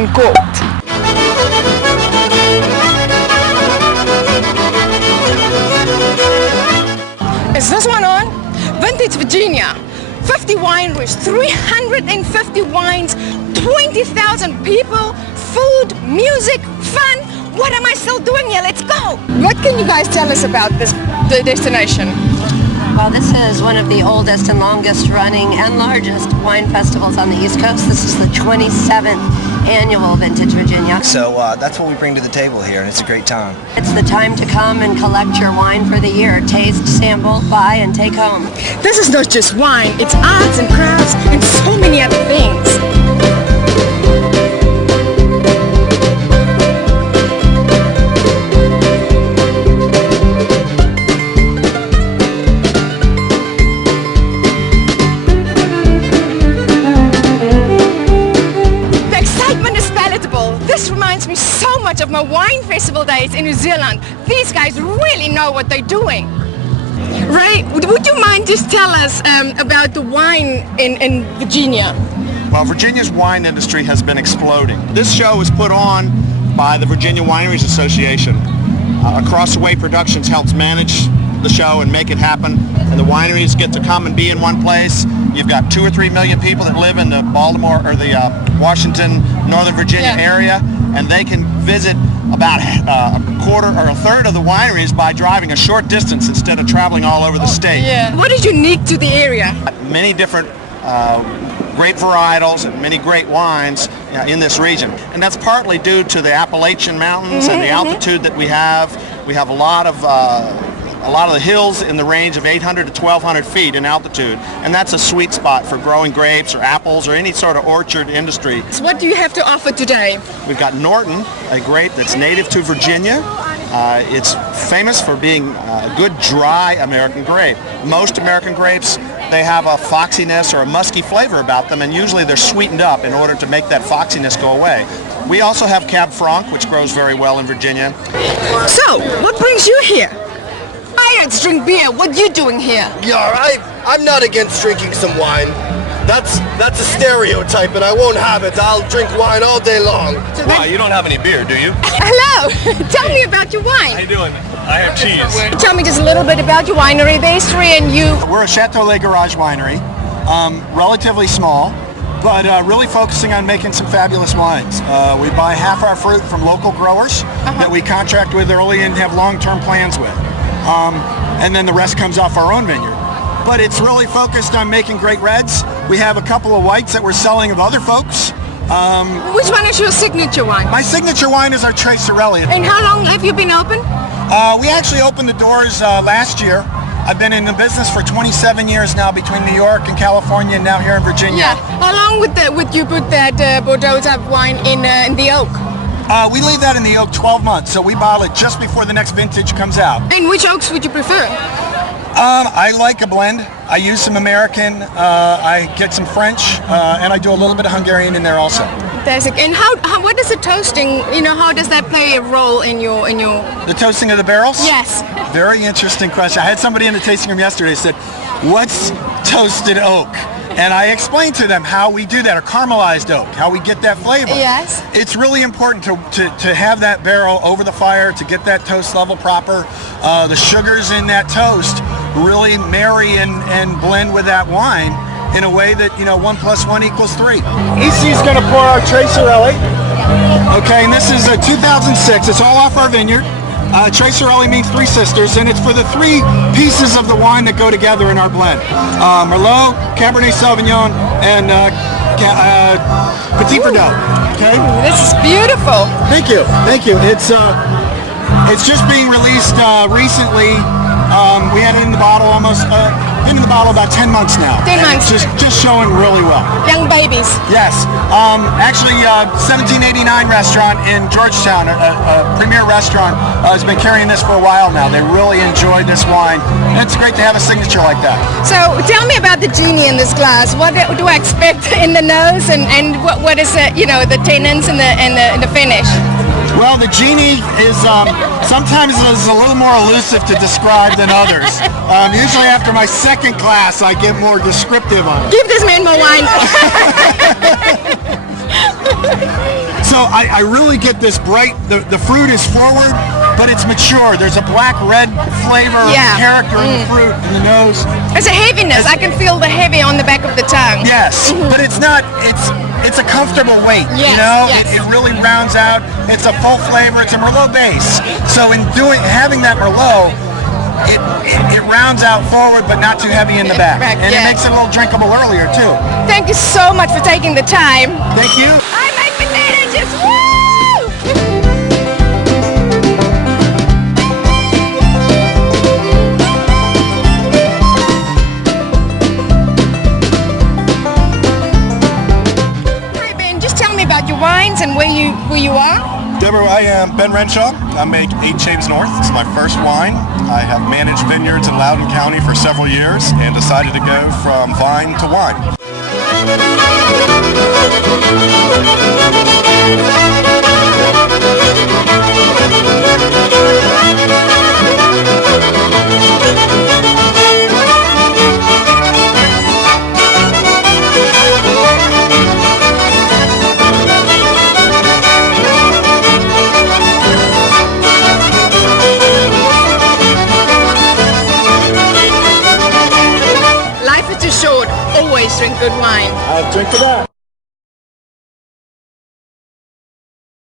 uncorked. Is this one on? Vintage Virginia. 50 wineries, 350 wines, 20,000 people, food, music, fun. What am I still doing here? Let's go. What can you guys tell us about the destination? Well, this is one of the oldest and longest running and largest wine festivals on the East Coast. This is the 27th annual Vintage Virginia. So that's what we bring to the table here, and it's a great time. It's the time to come and collect your wine for the year. Taste, sample, buy, and take home. This is not just wine, it's arts and crafts and so many other things. Of my wine festival days in New Zealand. These guys really know what they're doing. Ray, would you mind just tell us about the wine in Virginia? Well, Virginia's wine industry has been exploding. This show is put on by the Virginia Wineries Association. Across the Way Productions helps manage the show and make it happen, and the wineries get to come and be in one place. You've got 2 or 3 million people that live in the Baltimore or the Washington, Northern Virginia area, and they can visit about a quarter or a third of the wineries by driving a short distance instead of traveling all over the state. Yeah. What is unique to the area? Many different grape varietals and many great wines in this region, and that's partly due to the Appalachian Mountains and the altitude that we have. We have a lot of the hills in the range of 800 to 1,200 feet in altitude, and that's a sweet spot for growing grapes or apples or any sort of orchard industry. So what do you have to offer today? We've got Norton, a grape that's native to Virginia. It's famous for being a good dry American grape. Most American grapes, they have a foxiness or a musky flavor about them, and usually they're sweetened up in order to make that foxiness go away. We also have Cab Franc, which grows very well in Virginia. So, what brings you here? Pirates drink beer. What are you doing here? Yeah, I'm not against drinking some wine. That's a stereotype, and I won't have it. I'll drink wine all day long. Wow, you don't have any beer, do you? Hello. Tell me about your wine. How you doing? I have cheese. Tell me just a little bit about your winery, the history, and you. We're a Chateau Le Garage winery, relatively small, but really focusing on making some fabulous wines. We buy half our fruit from local growers that we contract with early and have long-term plans with. And then the rest comes off our own vineyard. But it's really focused on making great reds. We have a couple of whites that we're selling of other folks. Which one is your signature wine? My signature wine is our Tracerelli. And how long have you been open? We actually opened the doors last year. I've been in the business for 27 years now, between New York and California, and now here in Virginia. Yeah. How long would you put that Bordeaux type wine in the oak? We leave that in the oak 12 months, so we bottle it just before the next vintage comes out. And which oaks would you prefer? I like a blend. I use some American, I get some French, and I do a little bit of Hungarian in there also. Fantastic. And what is the toasting, how does that play a role in your... The toasting of the barrels? Yes. Very interesting question. I had somebody in the tasting room yesterday said, what's toasted oak? And I explained to them how we do that, or caramelized oak, how we get that flavor. Yes. It's really important to have that barrel over the fire to get that toast level proper. The sugars in that toast really marry and blend with that wine in a way that, 1 + 1 = 3. EC's going to pour our Tracerelli. Okay, and this is a 2006. It's all off our vineyard. Tracerelli means 3 sisters, and it's for the 3 pieces of the wine that go together in our blend. Merlot, Cabernet Sauvignon, and Petit Verdot. Okay? This is beautiful. Thank you. Thank you. It's just being released recently. We had it in the bottle about 10 months now. 10 months. Just showing really well. Young babies. Yes. Actually, 1789 restaurant in Georgetown, a premier restaurant, has been carrying this for a while now. They really enjoyed this wine. And it's great to have a signature like that. So tell me about the genie in this glass. What do I expect in the nose, and what is the tannins and the finish? Well, the genie is sometimes is a little more elusive to describe than others. Usually after my second glass, I get more descriptive on it. Give this man more wine. So I really get this bright, the fruit is forward, but it's mature. There's a black-red flavor character in the fruit, in the nose. It's a heaviness. I can feel the heavy on the back of the tongue. Yes, but it's not, it's a comfortable weight, Yes, you know? yes. It really rounds out. It's a full flavor. It's a Merlot base. So in having that Merlot, it rounds out forward, but not too heavy in the back. And it makes it a little drinkable earlier, too. Thank you so much for taking the time. Thank you. I make potato chips. Woo! Hi Ben, just tell me about your wines and where you are. Deborah, I am Ben Renshaw. I make 8 Chaves North. It's my first wine. I have managed vineyards in Loudoun County for several years and decided to go from vine to wine. Life is too short. Always drink good wine. I'll drink to that.